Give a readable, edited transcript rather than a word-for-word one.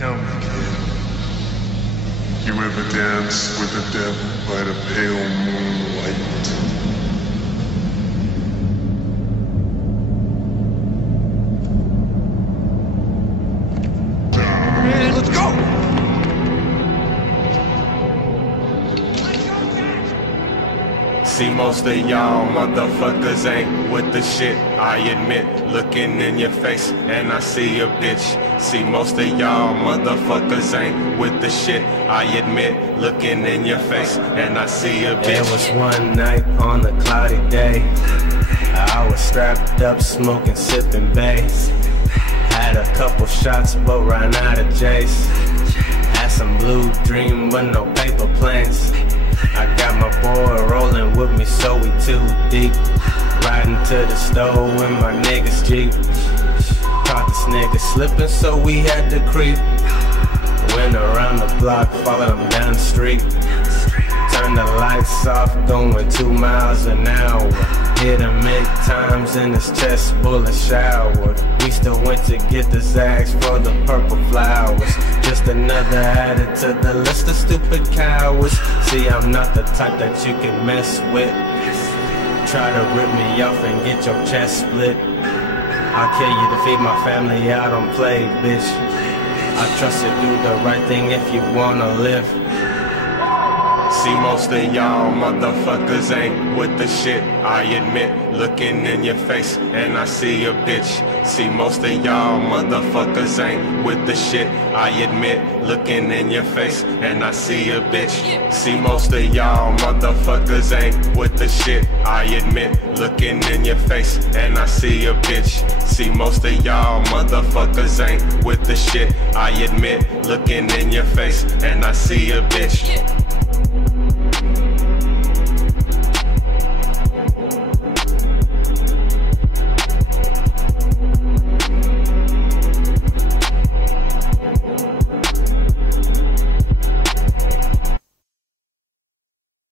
Tell me, kid, you ever dance with the devil by the pale moonlight? Let's go! See, most of y'all motherfuckers ain't with the shit, I admit. Looking in your face and I see a bitch. See, most of y'all motherfuckers ain't with the shit, I admit. Looking in your face and I see a bitch. It was one night on a cloudy day. I was strapped up, smoking, sipping bass. Had a couple shots, but ran out of J's. Had some blue dream, but no paper planes. I got my boy rolling with me, so we too deep. Riding to the store in my nigga's Jeep. Caught this nigga slipping, so we had to creep. Went around the block, followed him down the street. Turned the lights off, going 2 miles an hour. Hit him mid-times in his chest, bullet showered. We still went to get the Zags for the purple flowers. Just another added to the list of stupid cowards. See, I'm not the type that you can mess with. Try to rip me off and get your chest split. I'll kill you to feed my family, I don't play, bitch. I trust you do the right thing if you wanna live. See, most of y'all motherfuckers ain't with the shit, I admit. Looking in your face and I see a bitch. See, most of y'all motherfuckers ain't with the shit, I admit. Looking in your face and I see a bitch. See, most of y'all motherfuckers ain't with the shit, I admit. Looking in your face and I see a bitch. See, most of y'all motherfuckers ain't with the shit, I admit. Looking in your face and I see a bitch.